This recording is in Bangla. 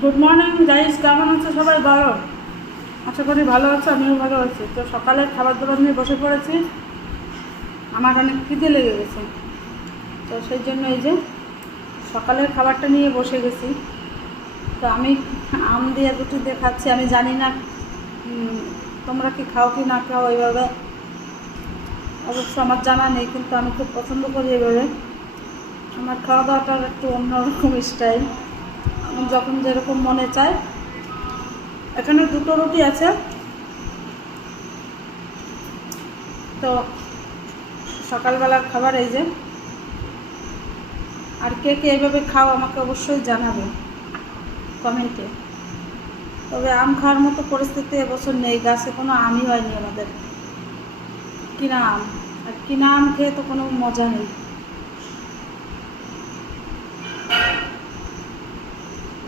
গুড মর্নিং গাইস, কেমন আছে সবাই? ভালো আশা করি ভালো আছে, আমিও ভালো আছি। তো সকালের খাবার দাবার নিয়ে বসে পড়েছি। আমার অনেক খিদে লেগে গেছে, তো সেই জন্য এই যে সকালের খাবারটা নিয়ে বসে গেছি। তো আমি আম দিয়ে রুটি দিয়ে খাচ্ছি। আমি জানি না তোমরা কি খাও কি না খাও এইভাবে, অবশ্য আমার জানা নেই, কিন্তু আমি খুব পছন্দ করি এইভাবে। আমার খাওয়া দাওয়াটার একটু অন্যরকম স্টাইল, আমি যখন যেরকম মনে চায়। এখানে দুটো রুটি আছে, তো সকালবেলার খাবার এই যে। আর কে কে এইভাবে খাও আমাকে অবশ্যই জানাবে কমেন্টে। তবে আম খাওয়ার মতো পরিস্থিতি এবছর নেই, গাছে কোনো আমই হয়নি আমাদের, কিনা আম। আর কিনা আম খেয়ে তো কোনো মজা নেই।